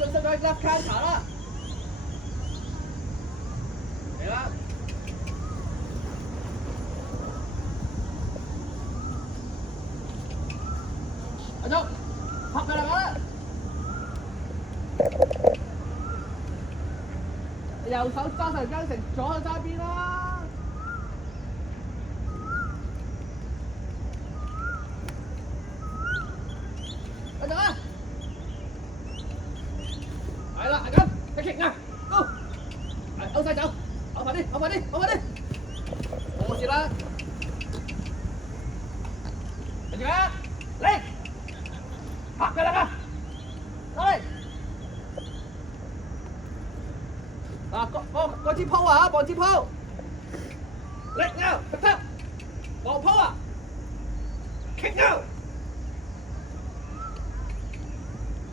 信心去 left counter 啦，嚟啦！阿叔，拍佢兩個啦！右手揸實韁繩，左手揸邊啦！阿叔啊！係啦，係咁，一擊啊，高，係勾晒走，勾快啲，勾快啲，勾快啲，冇事啦。跟住啊，嚟，拍佢啦嘛，嚟。啊，嗰支鋪啊，望支鋪，力啊，得得，望鋪啊，傾啊。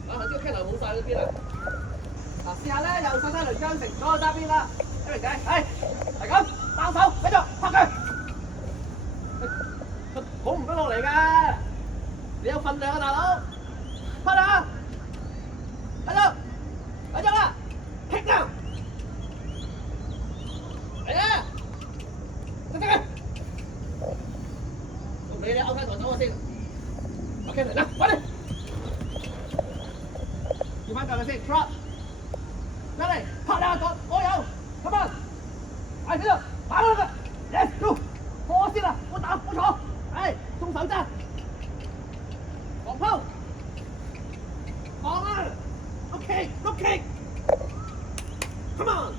啊，頭先個 K 流冇晒嗰邊啦。嗱，試下咧，右手揸輪韁繩，左手揸邊啦，一明仔，係咁，單手繼續拍佢，好唔得落嚟㗎，你有份量啊，大佬，拍啦，繼續，繼續啦，踢啊，嚟啊，得嘅，唔理你勾開台手我先 ，OK 嚟啦，快啲，調翻舊嘅先 ，drop。嚟嚟，拍兩個，我有 ，come on，係呢度，打佢啦 ，let's go， 放我先啦，我打，我坐，係，鬆手踭，防拋，防啊 ，OK，look kick，come on，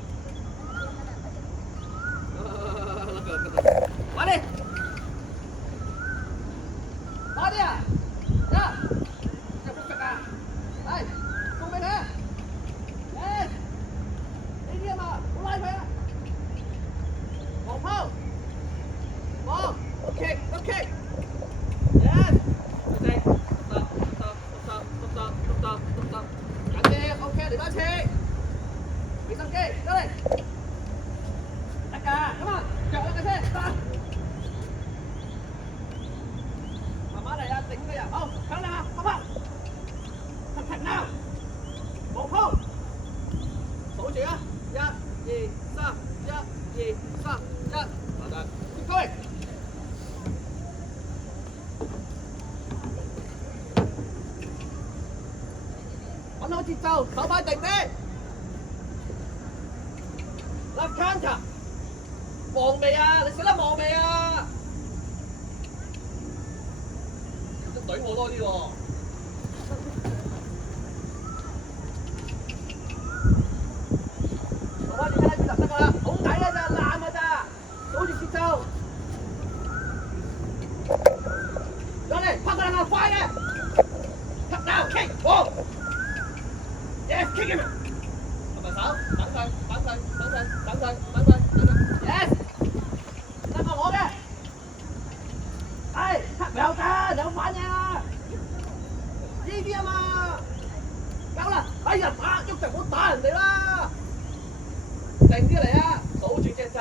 快啲，快啲啊，一步食啊，係，送俾佢。拉佢啊！黃拋，黃 ，OK，OK，yes， 得，緊啲 ，OK， 嚟多一次，俾心機，得嚟，得㗎，咁啊，腳兩個先，得，慢慢嚟啊，整佢啊，好，強力啊，拋，停now，黃拋，數住啊！1、2、3，1、2、3，1，好的，各位，揾好節奏，手擺定啲 ，left counter， 望未啊？你識得望未啊？要懟我多啲喎。Kick him！ 同埋手，等佢，yes， 得個我嘅，係，有㗎，有反應啊，呢啲啊嘛，夠啦，哎呀打，喐就唔好打人哋啦，定啲嚟啊，數住隻手。